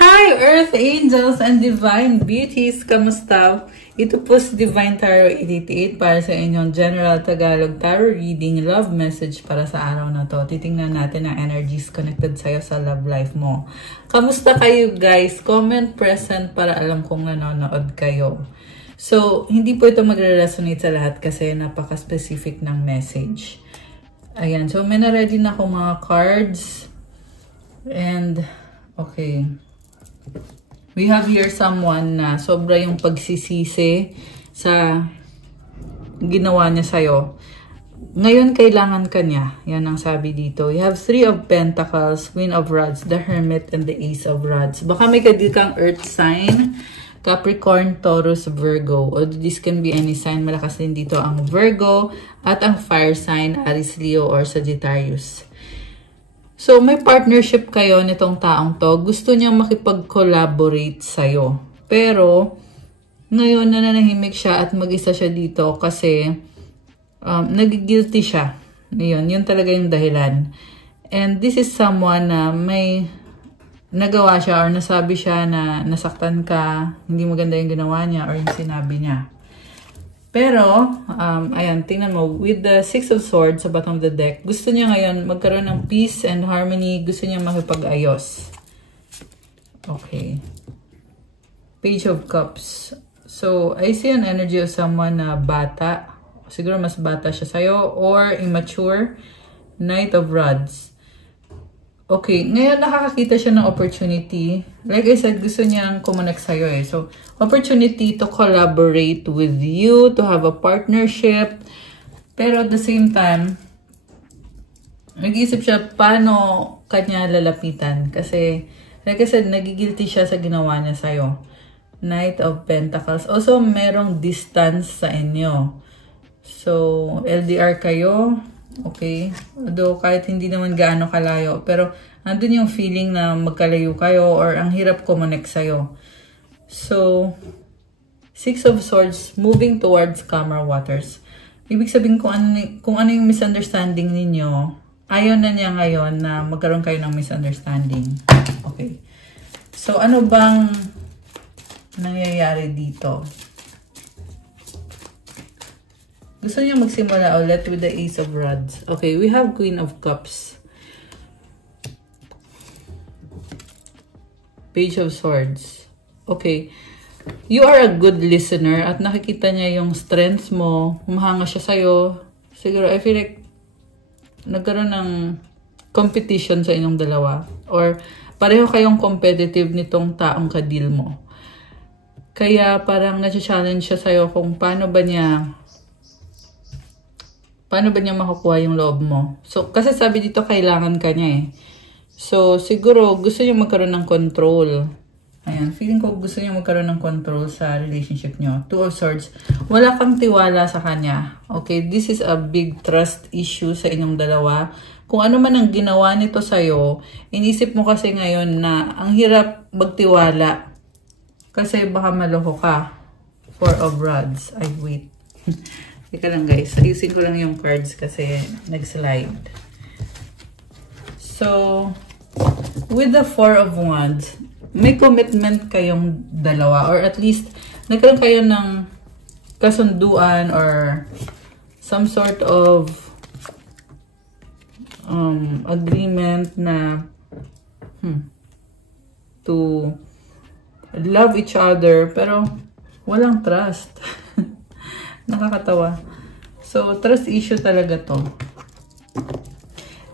Hi Earth Angels and Divine Beauties! Kamusta? Ito po si Divine Tarot 88 para sa inyong General Tagalog Tarot Reading Love Message para sa araw na to. Titingnan natin ang energies connected sa'yo sa love life mo. Kamusta kayo guys? Comment present para alam kong nanonood kayo. So, hindi po ito magre-resonate sa lahat kasi napaka-specific ng message. Ayan. So, may na-ready na akong mga cards. And, okay. We have here someone na sobra yung pagsisisi sa ginawa niya sa'yo. Ngayon, kailangan ka niya. Yan ang sabi dito. You have 3 of Pentacles, Queen of Rods, the Hermit, and the Ace of Rods. Baka may kang Earth sign, Capricorn, Taurus, Virgo. Or this can be any sign. Malakas din dito ang Virgo at ang fire sign, Aries, Leo, or Sagittarius. So, may partnership kayo nitong taong to. Gusto niyang makipag-collaborate sa'yo. Pero, ngayon nananahimik siya at mag-isa siya dito kasi nagigilty siya. Yun talaga yung dahilan. And this is someone na may nagawa siya or nasabi siya na nasaktan ka, hindi maganda yung ginawa niya or yung sinabi niya. Pero, ayan, tingnan mo, with the 6 of Swords sa bottom of the deck, gusto niya ngayon magkaroon ng peace and harmony, gusto niya makipag-ayos. Okay. Page of Cups. So, I see an energy of someone na bata. Siguro mas bata siya sa'yo or immature. Knight of Rods. Okay, ngayon nakakakita siya ng opportunity. Like I said, gusto niyang kumonek sa'yo eh. So, opportunity to collaborate with you, to have a partnership. Pero at the same time, nag-iisip siya paano kanya lalapitan. Kasi, like I said, nagigilty siya sa ginawa niya sa'yo. Knight of Pentacles. Also, merong distance sa inyo. So, LDR kayo. Okay. Although kahit hindi naman gaano kalayo. Pero andun yung feeling na magkalayo kayo or ang hirap kumonek sa'yo. So, 6 of Swords moving towards calmer waters. Ibig sabihin kung ano yung misunderstanding ninyo, ayaw na niya ngayon na magkaroon kayo ng misunderstanding. Okay. So, ano bang nangyayari dito? Gusto niya magsimula ulit with the Ace of Rods. Okay, we have Queen of Cups. Page of Swords. Okay. You are a good listener at nakikita niya yung strengths mo. Mahanga siya sa'yo. Siguro, I feel like nagkaroon ng competition sa inyong dalawa. Or pareho kayong competitive nitong taong kadil mo. Kaya parang nasa-challenge siya sa'yo kung paano ba niya makukuha yung loob mo. So, kasi sabi dito, kailangan ka niya eh. So, siguro, gusto niya magkaroon ng control. Ayan, feeling ko gusto niya magkaroon ng control sa relationship niyo. 2 of Swords. Wala kang tiwala sa kanya. Okay, this is a big trust issue sa inyong dalawa. Kung ano man ang ginawa nito sa'yo, inisip mo kasi ngayon na ang hirap magtiwala. Kasi baka maloko ka. 4 of Rods. Ay, wait. Teka lang guys, ayusin ko lang yung cards kasi nag-slide. So, with the 4 of Wands, may commitment kayong dalawa or at least nagkaroon kayo ng kasunduan or some sort of agreement na to love each other pero walang trust. Nakakatawa. So, trust issue talaga to.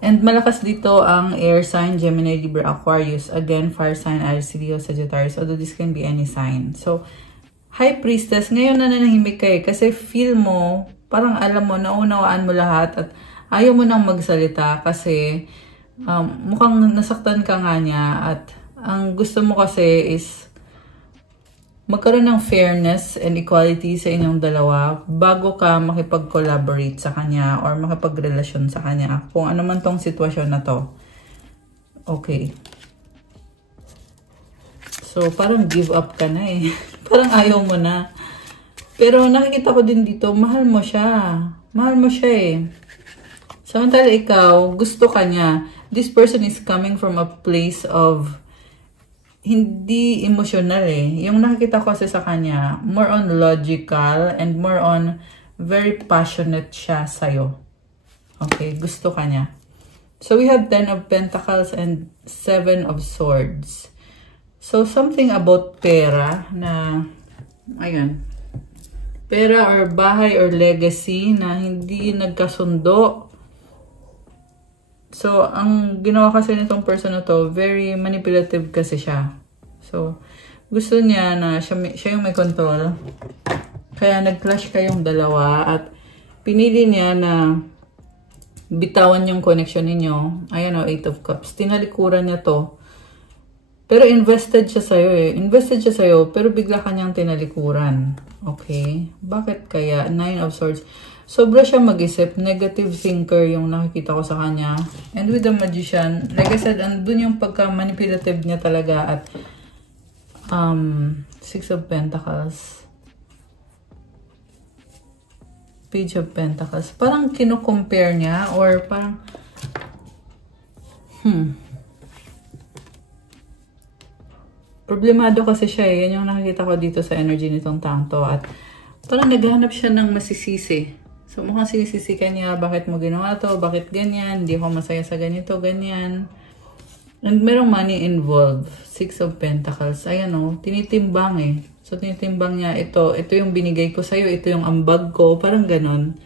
And malakas dito ang air sign, Gemini, Libra, Aquarius. Again, fire sign, Aries, Leo, Sagittarius. Although this can be any sign. So, High Priestess, ngayon na nanahimik kayo. Kasi feel mo, parang alam mo, naunawaan mo lahat at ayaw mo nang magsalita kasi mukhang nasaktan ka nga niya at ang gusto mo kasi is magkaroon ng fairness and equality sa inyong dalawa bago ka makipag-collaborate sa kanya or makipagrelasyon sa kanya. Kung ano man tong sitwasyon na to. Okay. So, parang give up ka na eh. Parang ayaw mo na. Pero nakikita ko din dito, mahal mo siya. Mahal mo siya eh. Samantala ikaw, gusto ka niya. This person is coming from a place of hindi emotional eh. Yung nakikita ko kasi sa kanya, more on logical and more on very passionate siya sa'yo. Okay, gusto ka niya. So we have 10 of Pentacles and 7 of Swords. So something about pera na, ayun, pera or bahay or legacy na hindi nagkasundo. So, ang ginawa kasi nitong person na to, very manipulative kasi siya. So, gusto niya na siya yung may control. Kaya nag-clash kayong dalawa at pinili niya na bitawan yung connection ninyo. Ayan o, 8 of Cups. Tinalikuran niya to. Pero invested siya sa'yo eh. Invested siya sa'yo, pero bigla kanyang tinalikuran. Okay? Bakit kaya? 9 of Swords. Sobra siya mag-isip. Negative thinker yung nakikita ko sa kanya. And with the Magician, like I said, andun yung pagka-manipulative niya talaga at 6 of Pentacles. Page of Pentacles. Parang kino-compare niya or parang problemado kasi siya eh. Yan yung nakikita ko dito sa energy nitong tangto. At parang naghahanap siya ng masisisi. So, mukhang sinisisi ka niya, bakit mo ginawa to, bakit ganyan, hindi ako masaya sa ganito, ganyan. And merong money involved. 6 of Pentacles. Ayan o, tinitimbang eh. So, tinitimbang niya, ito yung binigay ko sa'yo, ito yung ambag ko, parang ganon.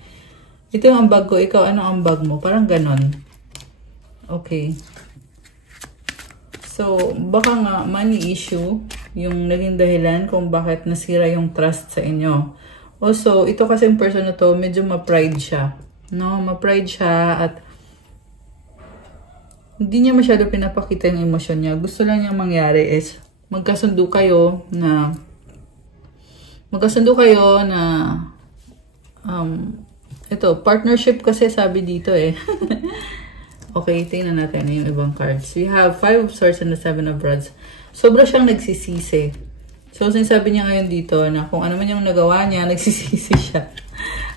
Ito yung ambag ko, ikaw anong ambag mo, parang ganon. Okay. So, baka nga money issue yung naging dahilan kung bakit nasira yung trust sa inyo. Also, ito kasi yung person na to, medyo ma-pride siya. No? Ma-pride siya at hindi niya masyado pinapakita yung emosyon niya. Gusto lang niya mangyari is magkasundo kayo na ito, partnership kasi sabi dito eh. Okay, tingnan natin yung ibang cards. We have 5 of Swords and the 7 of Rods. Sobra siyang nagsisisi. So, sinasabi niya ngayon dito na kung ano man yung nagawa niya, nagsisisi siya.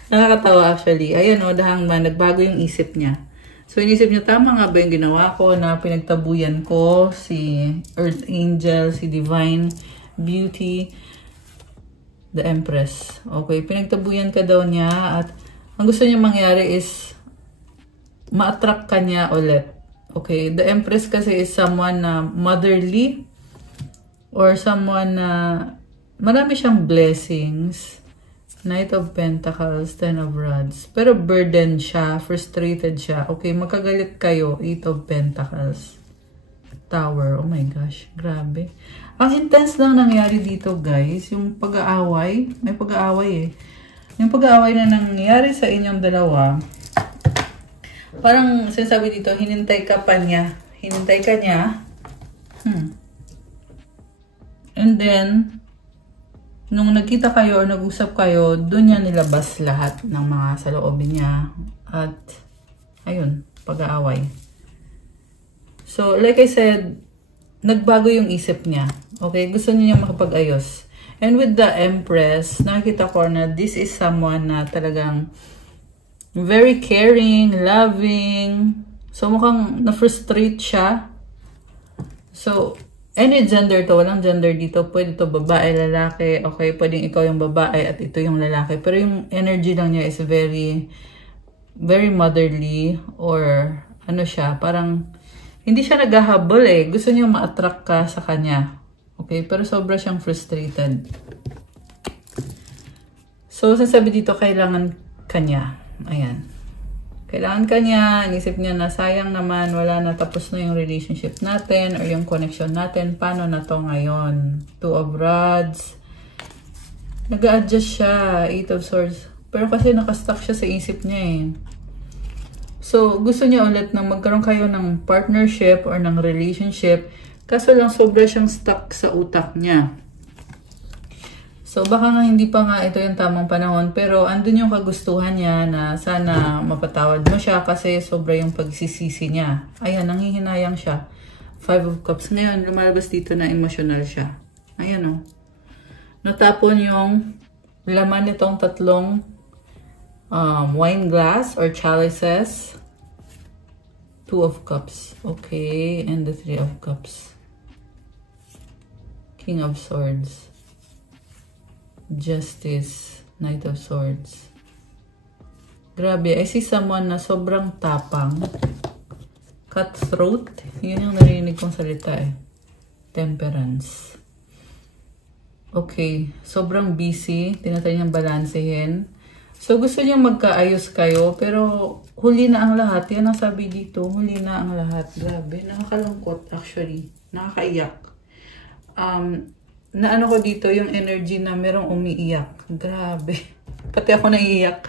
Nakakatawa actually. Ayan o, dahang man, nagbago yung isip niya. So, inisip niya, tama nga ba yung ginawa ko na pinagtabuyan ko si Earth Angel, si Divine Beauty, the Empress. Okay, pinagtabuyan ka daw niya at ang gusto niya mangyari is ma-attract ka niya ulit. Okay, the Empress kasi is someone na motherly or someone na marami siyang blessings. Knight of Pentacles, 10 of Rods. Pero burdened siya, frustrated siya. Okay, magkagalit kayo, 8 of Pentacles. Tower, oh my gosh, grabe. Ang intense lang nangyari dito guys, yung pag-aaway, may pag-aaway eh. Yung pag-aaway na nangyari sa inyong dalawa, parang sinasabi dito, hinintay ka pa niya. Hinintay ka niya. And then, nung nagkita kayo or nag-usap kayo, doon niya nilabas lahat ng mga saloobin niya. At, ayun, pag-aaway. So, like I said, nagbago yung isip niya. Okay, gusto niya makapag-ayos. And with the Empress, nakita ko na this is someone na talagang very caring, loving. So, mukhang na-frustrate siya. So, any gender to, walang gender dito. Pwede to babae, lalaki. Okay, pwedeng ikaw yung babae at ito yung lalaki. Pero yung energy lang niya is very, very motherly or ano siya, parang hindi siya naghahabol eh. Gusto niya ma-attract ka sa kanya. Okay, pero sobra siyang frustrated. So, sasabi dito, kailangan kanya. Ayan. Kailangan ka niya, inisip niya na sayang naman, wala na, tapos na yung relationship natin or yung connection natin. Paano na to ngayon? 2 of Rods. Nag-a-adjust siya. 8 of Swords. Pero kasi nakastuck siya sa isip niya eh. So, gusto niya ulit na magkaroon kayo ng partnership or ng relationship. Kaso lang sobra siyang stuck sa utak niya. So, baka nga hindi pa nga ito yung tamang panahon. Pero, andun yung kagustuhan niya na sana mapatawad mo siya kasi sobra yung pagsisisi niya. Ayan, nanghihinayang siya. 5 of Cups. Ngayon, lumalabas dito na emotional siya. Ayan o. Natapon yung laman nitong tatlong wine glass or chalices. 2 of Cups. Okay. And the 3 of Cups. King of Swords. Justice. Knight of Swords. Grabe, I see someone na sobrang tapang. Cutthroat. Yun yung narinig kong salita eh. Temperance. Okay, sobrang busy. Tinatry niyang balansehin. So, gusto niya magkaayos kayo, pero huli na ang lahat. Yan ang sabi dito, huli na ang lahat. Grabe, nakakalungkot actually. Nakakaiyak. Naano ko dito yung energy na merong umiiyak. Grabe. Pati ako naiiyak.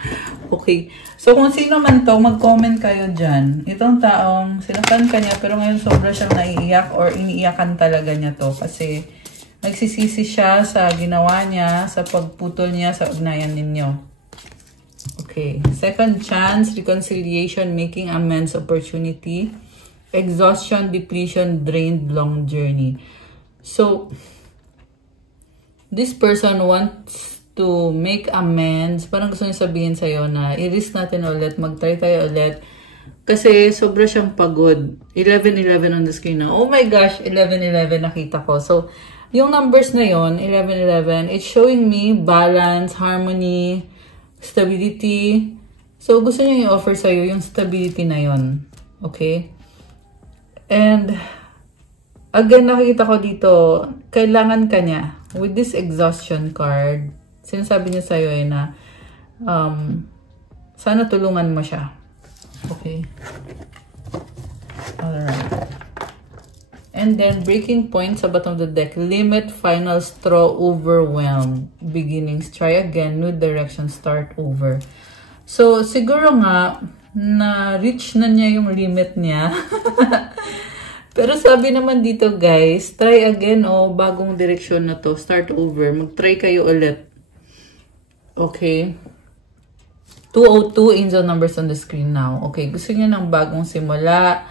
Okay. So, kung sino man to, mag-comment kayo dyan. Itong taong sinaktan ka niya, pero ngayon sobra siyang naiiyak or iniiyakan talaga niya to. Kasi nagsisisi siya sa ginawa niya, sa pagputol niya sa ugnayan ninyo. Okay. Second chance, reconciliation, making amends opportunity, exhaustion, depletion, drained, long journey. So, this person wants to make amends. Parang gusto niya sabihin sa'yo na i-risk natin ulit, mag-try tayo ulit. Kasi sobra siyang pagod. 11-11 on the screen na. Oh my gosh, 11-11 nakita ko. So, yung numbers na yon 11-11, it's showing me balance, harmony, stability. So, gusto niya i-offer sa'yo yung stability na yon. Okay? And, again, nakikita ko dito, kailangan ka niya. With this exhaustion card, sinasabi niya sa'yo eh na, sana tulungan mo siya. Okay? Alright. And then, breaking point sa bottom of the deck. Limit, final straw, overwhelmed. Beginnings, try again, new direction, start over. So, siguro nga, na-reach na niya yung limit niya. Pero sabi naman dito, guys, try again, bagong direksyon na to. Start over. Mag-try kayo ulit. Okay. 202 angel numbers on the screen now. Okay, gusto niya ng bagong simula.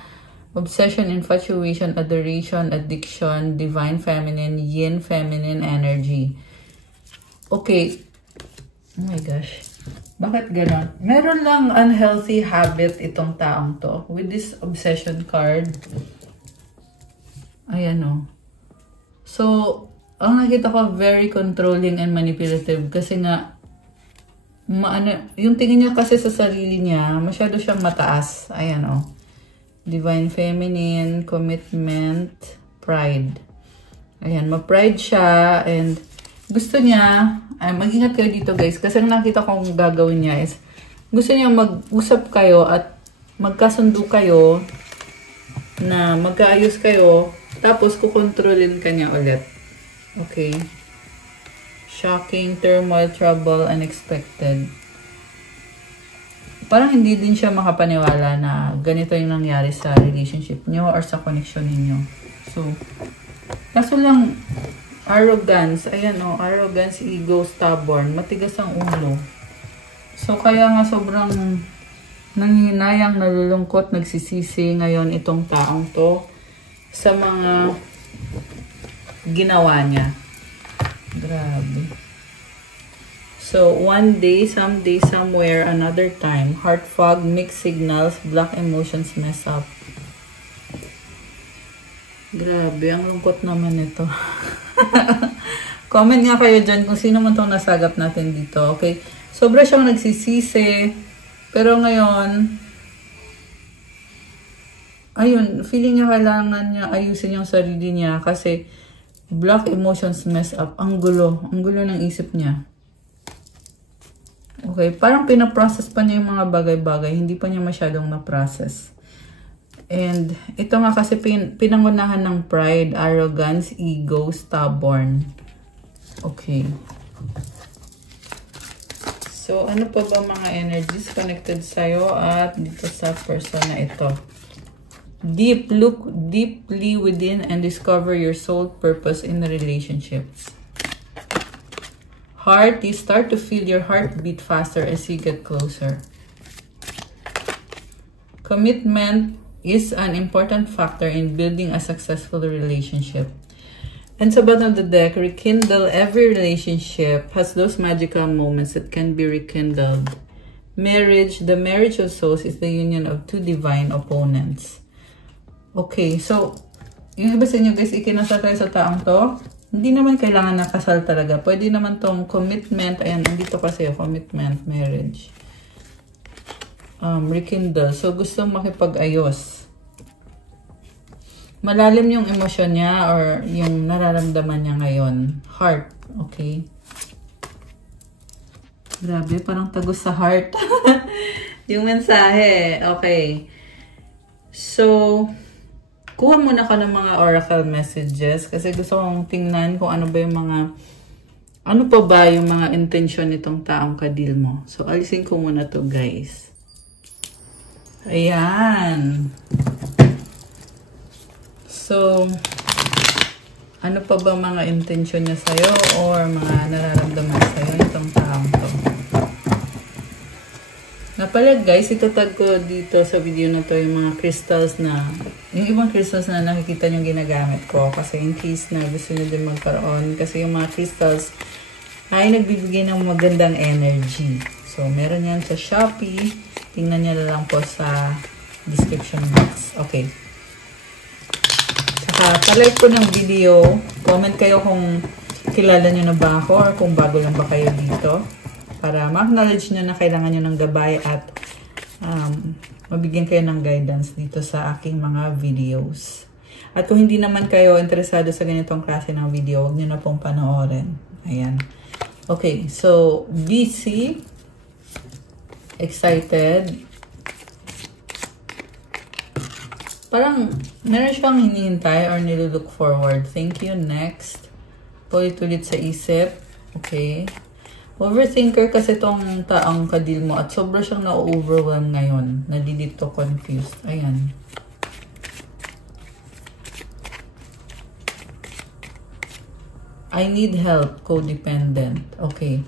Obsession, infatuation, adoration, addiction, divine feminine, yin feminine energy. Okay. Oh my gosh. Bakit ganon? Meron lang unhealthy habit itong taong to. With this obsession card. Ayan o. So, ang nakita ko, very controlling and manipulative. Kasi nga, yung tingin niya kasi sa sarili niya, masyado siyang mataas. Ayan o. Divine feminine, commitment, pride. Ayan, ma-pride siya and gusto niya, mag-ingat kayo dito guys kasi ang nakita kong gagawin niya is gusto niya mag-usap kayo at magkasundo kayo na magkaayos kayo tapos kukontrolin ka niya ulit. Okay. Shocking, turmoil, trouble, unexpected. Parang hindi din siya makapaniwala na ganito yung nangyari sa relationship niyo or sa connection ninyo. So, kaso lang, arrogance. Ayan o, arrogance, ego, stubborn. Matigas ang ulo. So, kaya nga sobrang nanginayang, nalulungkot, nagsisisi ngayon itong taong to sa mga ginawa niya. Grabe. So, one day, someday, somewhere, another time. Heart fog, mixed signals, black emotions mess up. Grabe, ang lungkot naman ito. Comment nga kayo dyan kung sino man itong nasagap natin dito. Okay? Sobra siyang nagsisisi. Pero ngayon, ayun, feeling niya kailangan niya ayusin yung sarili niya kasi black emotions mess up. Ang gulo. Ang gulo ng isip niya. Okay, parang pinaprocess pa niya yung mga bagay-bagay. Hindi pa niya masyadong na-process. And ito nga kasi pinangunahan ng pride, arrogance, ego, stubborn. Okay. So, ano pa ba mga energies connected sa'yo at dito sa person na ito? Look deeply within and discover your soul purpose in the relationship. Heart, you start to feel your heart beat faster as you get closer. Commitment is an important factor in building a successful relationship. And sa bottom of the deck, rekindle. Every relationship has those magical moments that can be rekindled. Marriage, the marriage of souls is the union of two divine opponents. Okay, so, yung iba sa inyo guys, ikinasa tayo sa taong to. Hindi naman kailangan na kasal talaga. Pwede naman tong commitment. Ayan, andito kasi commitment, marriage. Rekindle. So, gustong makipag-ayos. Malalim yung emosyon niya or yung nararamdaman niya ngayon. Heart. Okay. Grabe, parang tagos sa heart. Yung mensahe. Okay. So, kuha muna ka ng mga oracle messages kasi gusto kong tingnan kung ano ba yung mga, ano pa ba yung mga intention nitong taong kadil mo. So, alisin ko muna to guys. Ayan. So, ano pa ba mga intention niya sa'yo or mga nararamdaman sa'yo nitong taong to. Napala guys, itatag ko dito sa video na to yung mga crystals na, yung ibang crystals na nakikita nyo ginagamit ko. Kasi in case na gusto nyo din magkaroon. Kasi yung mga crystals ay nagbibigay ng magandang energy. So, meron yan sa Shopee. Tingnan nyo na lang po sa description box. Okay. Saka, palike ko ng video. Comment kayo kung kilala nyo na ba ako or kung bago lang ba kayo dito. Para ma-acknowledge nyo na kailangan nyo ng gabay at mabigyan kayo ng guidance dito sa aking mga videos. At kung hindi naman kayo interesado sa ganitong klase ng video, huwag nyo na pong panoorin. Ayan. Okay, so busy, excited. Parang meron siyang hinihintay or nilook forward. Thank you. Next. Ulit-ulit sa isip. Okay. Overthinker kasi tong taong kadil mo at sobra siyang na-overwhelm ngayon. Nalilito, confused. Ayan. I need help, codependent. Okay.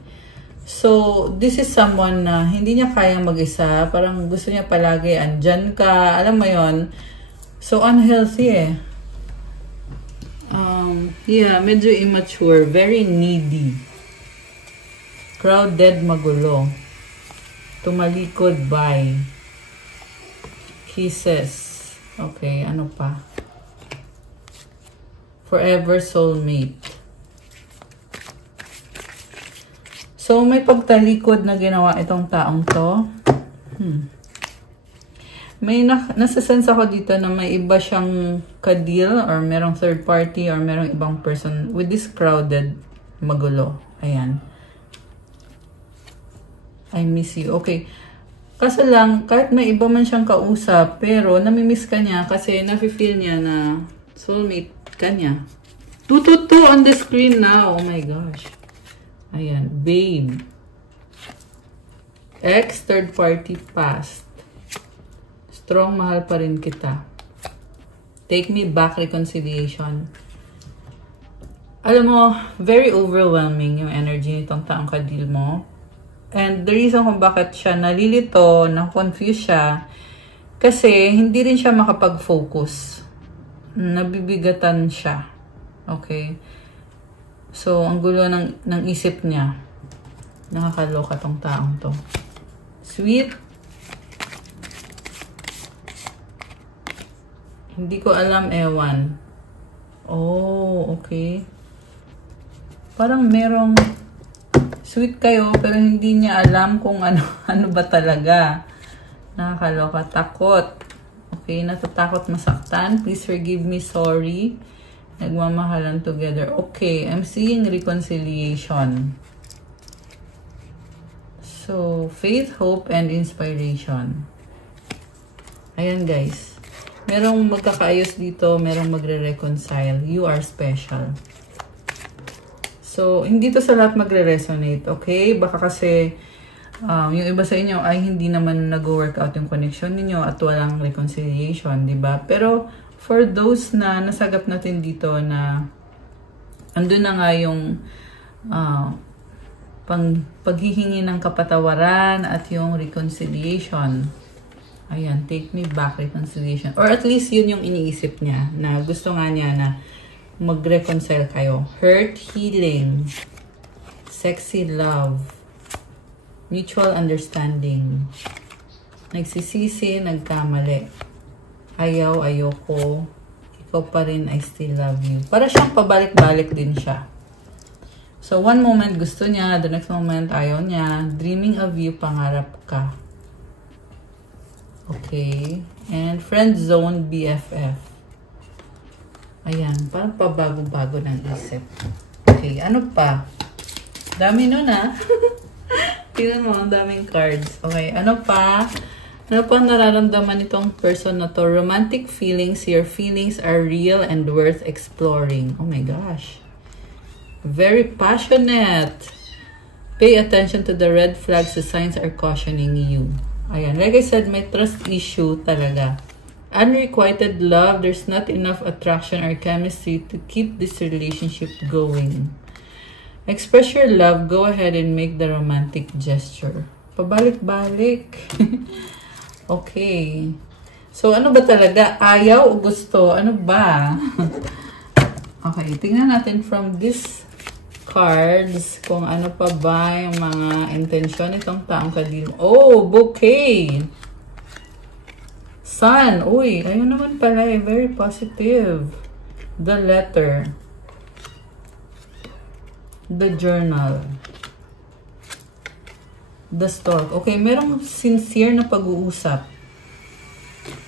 So, this is someone na hindi niya kayang mag-isa. Parang gusto niya palagi, andyan ka. Alam mo yon. So, unhealthy eh. Yeah, medyo immature. Very needy. Crowded, magulo. Tumalikod, bye. Kisses. Okay, ano pa? Forever soulmate. So, may pagtalikod na ginawa itong taong to. May nasa-sense ako dito na may iba siyang kadil or merong third party or merong ibang person with this crowded, magulo. Ayan. I miss you. Okay. Kaso lang, kahit may iba man siyang kausap, pero namimiss ka niya kasi nafe-feel niya na soulmate ka niya. 222 on the screen now. Oh my gosh. Ayan. Babe. Ex, third party, past. Strong, mahal pa rin kita. Take me back, reconciliation. Alam mo, very overwhelming yung energy nitong taong kadil mo. And the reason kung bakit siya nalilito, na-confuse siya, kasi hindi rin siya makapag-focus. Nabibigatan siya. Okay? So, ang gulo ng isip niya. Nakakaloka tong taong to. Sweet. Hindi ko alam, ewan. Oh, okay. Parang merong sweet kayo, pero hindi niya alam kung ano ba talaga. Nakakaloka. Takot. Okay, natatakot masaktan. Please forgive me, sorry. Nagmamahalan together. Okay, I'm seeing reconciliation. So, faith, hope, and inspiration. Ayan guys. Merong magkakaayos dito, merong magre-reconcile. You are special. So, hindi to sa lahat magre-resonate, okay? Baka kasi yung iba sa inyo ay hindi naman nag-workout yung connection ninyo at walang reconciliation, di ba? Pero, for those na nasagap natin dito na andun na nga yung paghihingi ng kapatawaran at yung reconciliation. Ayan, take me back, reconciliation. Or at least yun yung iniisip niya na gusto nga niya na mag-reconcile kayo. Hurt, healing, sexy love, mutual understanding, nagsisisi, nagkamali, ayaw, ayoko, ikaw pa rin, I still love you. Para siyang pabalik-balik din siya. So, one moment gusto niya, the next moment ayaw niya. Dreaming of you, pangarap ka. Okay. And friend zone, BFF. Ayan, parang pabago-bago ng isip. Okay, ano pa? Dami nun Tingnan mo, ang daming cards. Okay, ano pa? Ano pa nararamdaman itong person na to? Romantic feelings. Your feelings are real and worth exploring. Oh my gosh. Very passionate. Pay attention to the red flags. The signs are cautioning you. Ayan, like I said, may trust issue talaga. Unrequited love, there's not enough attraction or chemistry to keep this relationship going. Express your love, go ahead and make the romantic gesture. Pabalik-balik. Okay. So, ano ba talaga? Ayaw o gusto? Ano ba? Okay, tingnan natin from this cards kung ano pa ba yung mga intensyon itong taong kadil. Oh, bouquet! Sun. Uy, ayun naman pala eh. Very positive. The letter. The journal. The stork. Okay, merong sincere na pag-uusap.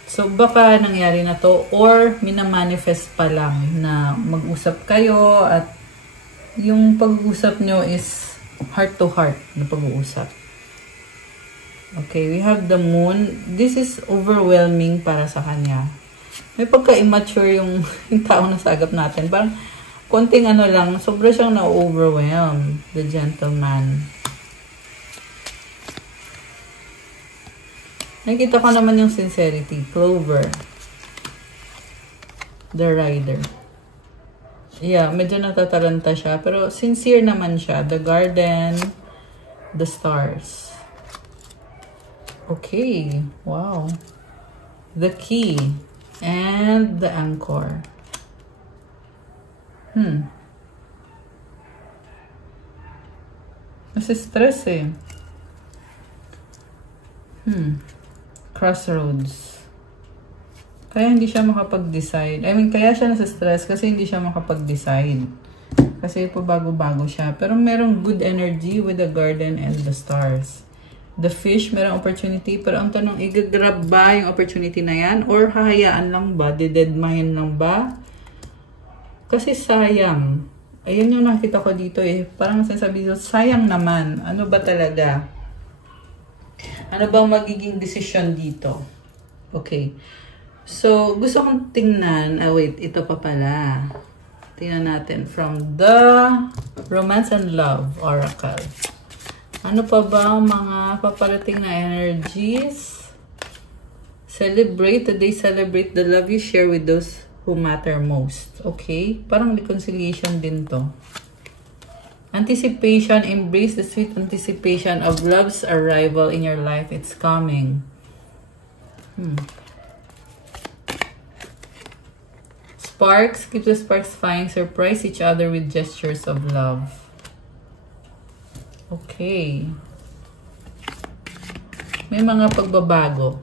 So, baka nangyari na to or minamanifest pa lang na mag-usap kayo at yung pag-uusap nyo is heart to heart na pag-uusap. Okay, we have the moon. This is overwhelming para sa kanya. May pagka-immature yung tao na sagap natin. Parang konting ano lang, sobra siyang na-overwhelm. The gentleman. Nakita ko naman yung sincerity. Clover. The rider. Yeah, medyo natataranta siya. Pero sincere naman siya. The garden. The stars. Okay. Wow. The key. And the anchor. Kasi stress eh. Crossroads. Kaya hindi siya makapag-decide. I mean, kaya siya nasa stress kasi hindi siya makapag-decide. Kasi pabago-bago siya. Pero merong good energy with the garden and the stars. The fish, merong opportunity. Pero ang tanong, i-grab ba yung opportunity na yan? Or hahayaan lang ba? Deadmine lang ba? Kasi sayang. Ayun yung nakita ko dito eh. Parang sinasabi dito, sayang naman. Ano ba talaga? Ano bang magiging decision dito? Okay. So, gusto kong tingnan. Wait, ito pa pala. Tingnan natin from the Romance and Love Oracle. Ano pa ba ang mga paparating na energies? Celebrate. Today, celebrate the love you share with those who matter most. Okay? Parang reconciliation din to. Anticipation. Embrace the sweet anticipation of love's arrival in your life. It's coming. Sparks. Keep the sparks flying. Surprise each other with gestures of love. Okay. May mga pagbabago.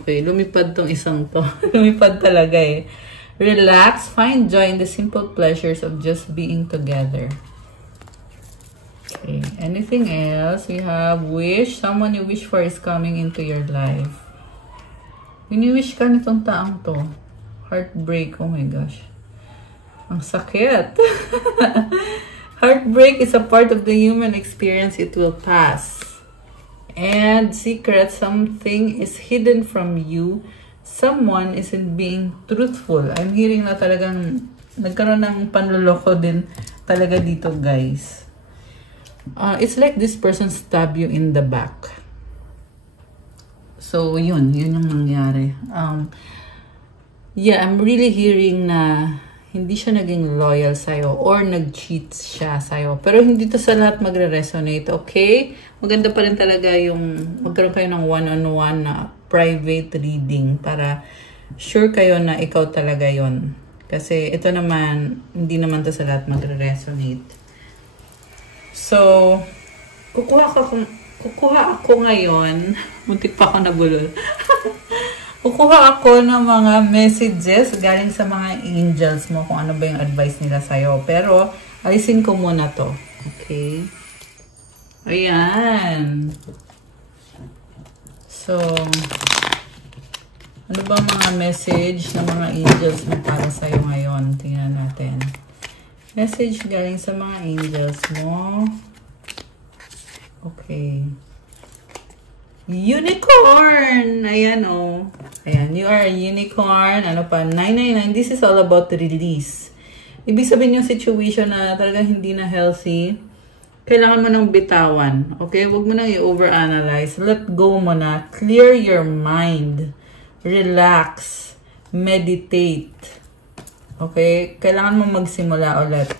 Okay, lumipad tong isang to. Lumipad talaga eh. Relax. Find joy in the simple pleasures of just being together. Okay. Anything else? We have wish. Someone you wish for is coming into your life. Wini-wish ka nitong taang to. Heartbreak. Oh my gosh. Ang sakit. Heartbreak is a part of the human experience. It will pass. And secret, something is hidden from you. Someone isn't being truthful. I'm hearing na talagang nagkaroon ng panloloko din talaga dito, guys. It's like this person stab you in the back. So, yun yung nangyari. Yeah, I'm really hearing na hindi siya naging loyal sa'yo or nag-cheat siya sa'yo. Pero hindi to sa lahat magre-resonate, okay? Maganda pa rin talaga yung magkaroon kayo ng one-on-one na private reading para sure kayo na ikaw talaga yon. Kasi ito naman, hindi naman to sa lahat magre-resonate. So, kukuha ako ngayon. Muntik pa ako nabulol. Kukuha ako ng mga messages galing sa mga angels mo kung ano ba yung advice nila sa'yo. Pero, alisin ko muna to. Okay? Ayan. So, ano bang mga message ng mga angels mo para sa'yo ngayon? Tingnan natin. Message galing sa mga angels mo. Okay. Unicorn! Ayan, oh. Ayan, you are a unicorn. Ano pa? 999. This is all about release. Ibig sabihin yung situation na talagang hindi na healthy, kailangan mo nang bitawan. Okay? Huwag mo nang i-overanalyze. Let go mo na. Clear your mind. Relax. Meditate. Okay? Kailangan mo magsimula ulit.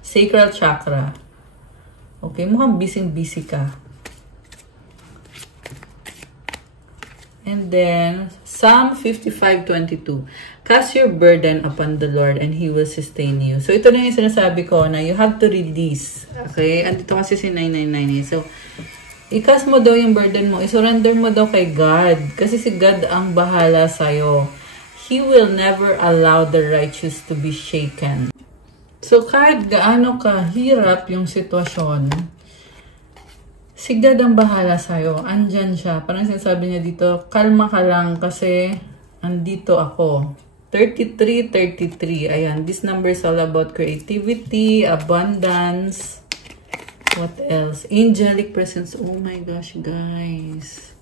Sacral chakra. Okay? Mukhang busy-busy ka. And then, Psalm 55:22. Cast your burden upon the Lord and He will sustain you. So, ito na yung sinasabi ko na you have to release. Okay? Andito kasi si 999 eh. So, i-cast mo daw yung burden mo. I-surrender mo daw kay God. Kasi si God ang bahala sa'yo. He will never allow the righteous to be shaken. So, kahit gaano kahirap yung sitwasyon, si God ang bahala sa'yo. Andyan siya. Parang sinasabi niya dito, kalma ka lang kasi andito ako. 33. Ayan. This number is all about creativity, abundance. What else? Angelic presence. Oh my gosh, guys.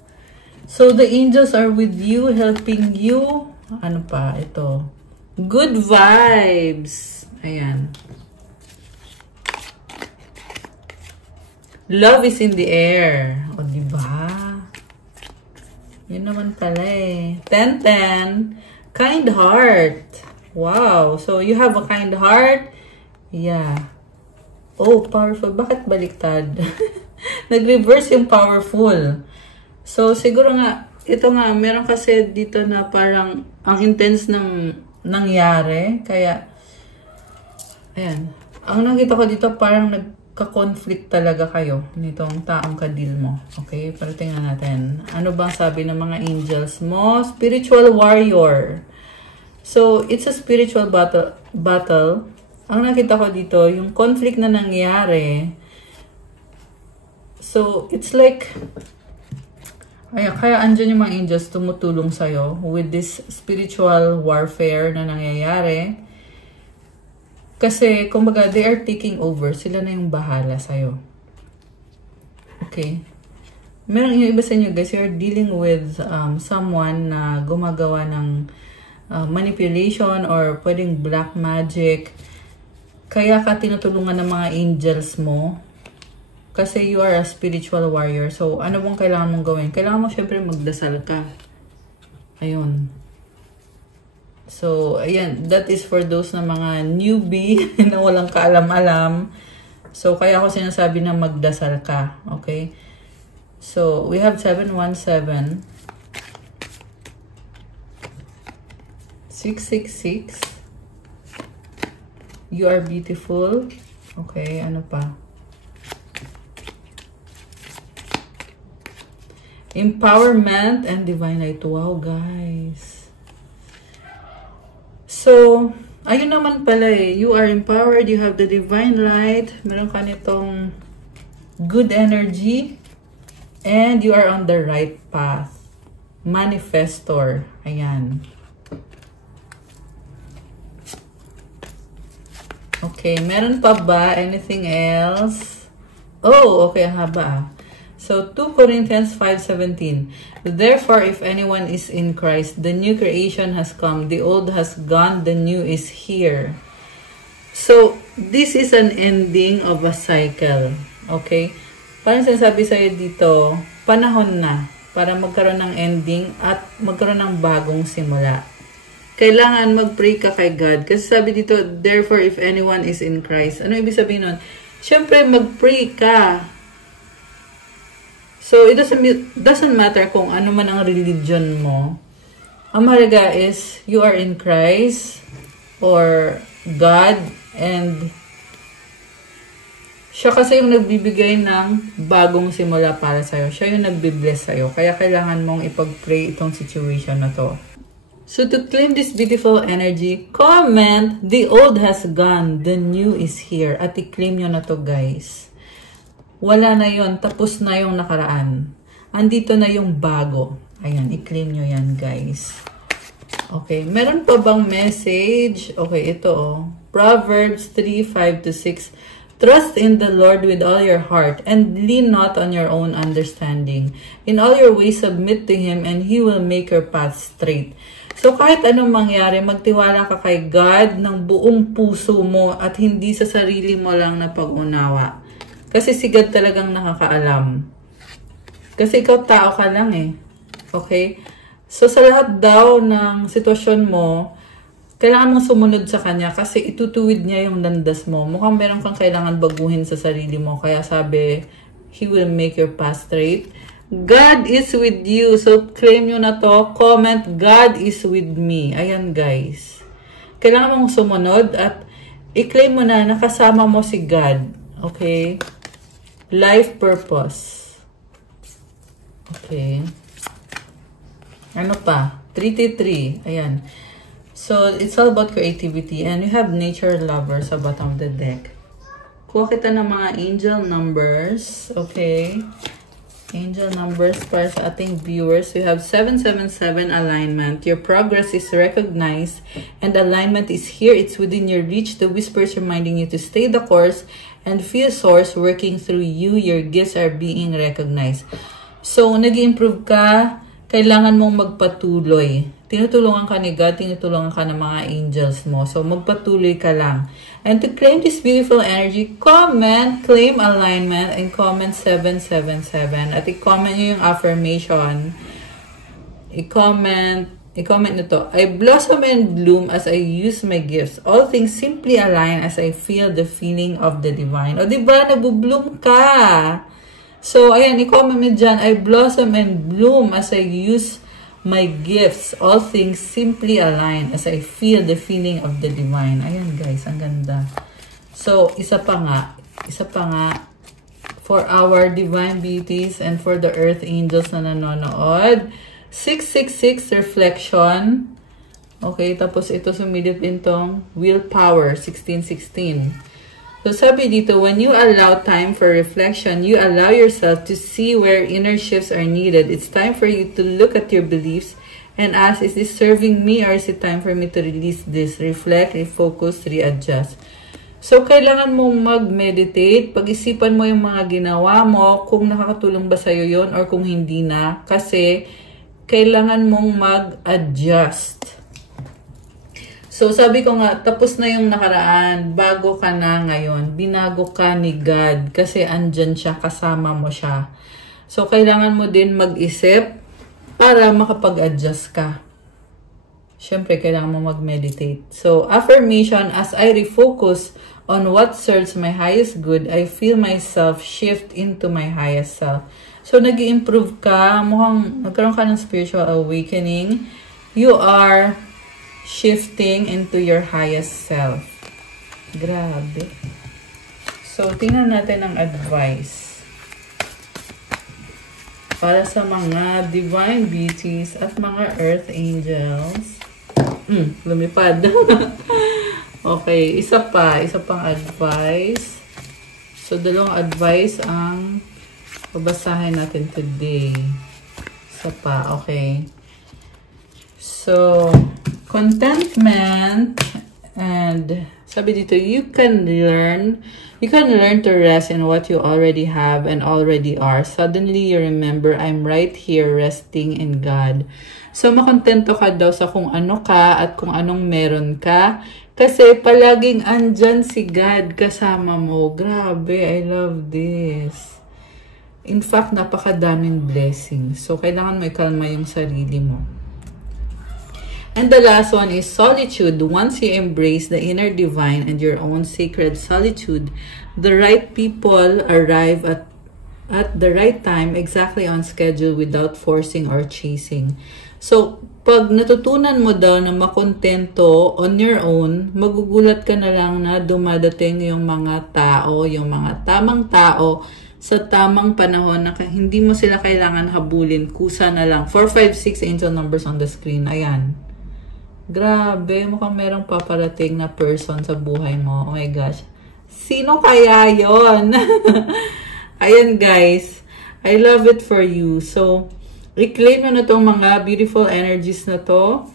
So, the angels are with you, helping you. Ano pa? Ito. Good vibes. Ayan. Love is in the air. O, diba? Yun naman pala eh. 10. Kind heart. Wow. So, you have a kind heart? Yeah. Oh, powerful. Bakit baliktad? Nag-reverse yung powerful. So, siguro nga, ito nga, meron kasi dito na parang ang intense ng nangyari. Kaya, ayan. Ang nakita ko dito, parang nagka-conflict talaga kayo nitong taong kadil mo. Okay? Pero tingnan natin. Ano bang sabi ng mga angels mo? Spiritual warrior. So, it's a spiritual battle. Ang nakita ko dito, yung conflict na nangyari. So, it's like, kaya andyan yung mga angels tumutulong sa'yo with this spiritual warfare na nangyayari. Kasi, kumbaga, they are taking over. Sila na yung bahala sa'yo. Okay? Meron yung iba sa inyo, guys, you're dealing with someone na gumagawa ng manipulation or pwedeng black magic. Kaya ka tinutulungan ng mga angels mo. Kasi you are a spiritual warrior. So, ano bang kailangan mong gawin? Kailangan mo syempre magdasal ka. Ayun. So, ayan. That is for those na mga newbie na walang kaalam-alam. So, kaya ako sinasabi na magdasal ka. Okay? So, we have 717. 666. You are beautiful. Okay, ano pa? Empowerment and divine light. Wow, guys. So, ayun naman pala eh. You are empowered. You have the divine light. Meron ka nitong good energy. And you are on the right path. Manifestor. Ayan. Okay, meron pa ba? Anything else? Oh, okay, ang haba ah. So, 2 Corinthians 5:17. Therefore, if anyone is in Christ, the new creation has come. The old has gone, the new is here. So, this is an ending of a cycle. Okay? Parang sinasabi sa'yo dito, panahon na para magkaroon ng ending at magkaroon ng bagong simula. Kailangan mag-pray ka kay God. Kasi sabi dito, therefore, if anyone is in Christ. Ano ibig sabihin nun? Siyempre, mag-pray ka. So, it doesn't matter kung ano man ang religion mo. Ang mahalaga is, you are in Christ or God and Siya kasi yung nagbibigay ng bagong simula para sa'yo. Siya yung nagbibless sa'yo. Kaya kailangan mong ipag-pray itong situation na to. So to claim this beautiful energy, comment, the old has gone, the new is here. At i-claim nyo na to, guys. Wala na yon, tapos na yung nakaraan. Andito na yung bago. Ayan, i-claim nyo yan, guys. Okay, meron pa bang message? Okay, ito oh. Proverbs 3:5-6. Trust in the Lord with all your heart and lean not on your own understanding. In all your ways submit to Him and He will make your path straight. So kahit anong mangyari, magtiwala ka kay God ng buong puso mo at hindi sa sarili mo lang na pag-unawa. Kasi si God talagang nakakaalam. Kasi ikaw tao ka lang eh. Okay? So sa lahat daw ng sitwasyon mo, kailangan mong sumunod sa Kanya kasi itutuwid niya yung landas mo. Mukhang meron kang kailangan baguhin sa sarili mo. Kaya sabi, He will make your path straight. God is with you. So, claim nyo na to. Comment, God is with me. Ayan, guys. Kailangan mong sumunod at i-claim mo na nakasama mo si God. Okay? Life purpose. Okay. Ano pa? 3-3. Ayan. So, it's all about creativity. And you have nature lover sa bottom of the deck. Kuha kita ng mga angel numbers. Okay? Angel numbers para sa ating viewers. We have 777 alignment. Your progress is recognized and alignment is here. It's within your reach. The whispers reminding you to stay the course and feel source working through you. Your gifts are being recognized. So, nag-improve ka. Kailangan mong magpatuloy. Tinutulungan ka ni God, tinutulungan ka ng mga angels mo. So, magpatuloy ka lang. And to claim this beautiful energy, comment, claim alignment, and comment 777. At i-comment nyo yung affirmation. I-comment nito. I blossom and bloom as I use my gifts. All things simply align as I feel the feeling of the divine. O diba, nabubloom ka. So, ayan, i-comment mo dyan. I blossom and bloom as I use my gifts. All things simply align as I feel the feeling of the divine. Ayan, guys, ang ganda. So, isa pa nga, for our divine beauties and for the earth angels na nanonood. 666 reflection. Okay, tapos ito sumilip din tong willpower, 1616. So, sabi dito, when you allow time for reflection, you allow yourself to see where inner shifts are needed. It's time for you to look at your beliefs and ask, is this serving me or is it time for me to release this? Reflect, refocus, readjust. So, kailangan mong mag-meditate. Pag-isipan mo yung mga ginawa mo, kung nakakatulong ba sa'yo yun or kung hindi na. Kasi, kailangan mong mag-adjust. So, sabi ko nga, tapos na yung nakaraan, bago ka na ngayon, binago ka ni God kasi andyan siya, kasama mo siya. So, kailangan mo din mag-isip para makapag-adjust ka. Siyempre, kailangan mo mag-meditate. So, affirmation, as I refocus on what serves my highest good, I feel myself shift into my highest self. So, nag-i-improve ka, mukhang nagkaroon ka ng spiritual awakening. You are shifting into your highest self. Grabe. So, tingnan natin ang advice para sa mga divine beauties at mga earth angels. Lumipad. Okay, isa pang advice. So, dalawang advice ang babasahin natin today. Isa pa, okay. So, contentment, and sabi dito, you can learn to rest in what you already have and already are. Suddenly you remember, I'm right here resting in God. So makontento ka daw sa kung ano ka at kung anong meron ka kasi palaging andyan si God kasama mo. Grabe, I love this. In fact, napakadaming blessings. So kailangan mo ikalma yung sarili mo. And the last one is solitude. Once you embrace the inner divine and your own sacred solitude, the right people arrive at the right time, exactly on schedule without forcing or chasing. So, pag natutunan mo daw na makontento on your own, magugulat ka na lang na dumadating yung mga tao, yung mga tamang tao sa tamang panahon na hindi mo sila kailangan habulin. Kusa na lang. 4, 5, 6 angel numbers on the screen. Ayan. Grabe, mukhang merong paparating na person sa buhay mo. Oh my gosh. Sino kaya yon? Ayan guys. I love it for you. So, reclaim mo na itong mga beautiful energies na to.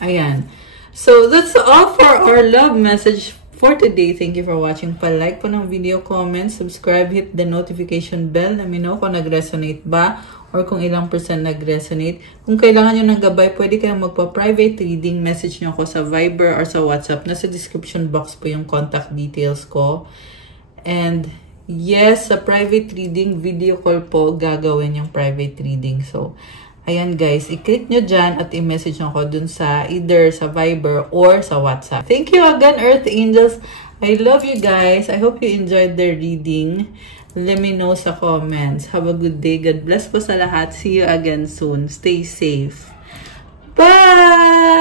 Ayan. So, that's all for our love message for today. Thank you for watching. Pa-like po ng video, comment, subscribe, hit the notification bell. Let me know kung nag-resonate ba or kung ilang percent nag-resonate. Kung kailangan nyo ng gabay, pwede kayong magpa-private reading. Message nyo ako sa Viber or sa WhatsApp. Nasa description box po yung contact details ko. And yes, sa private reading, video call po gagawin yung private reading. So, ayan guys, i-click nyo dyan at i-message nyo ako dun sa either sa Viber or sa WhatsApp. Thank you again, Earth Angels. I love you guys. I hope you enjoyed the reading. Let me know sa comments. Have a good day. God bless po sa lahat. See you again soon. Stay safe. Bye!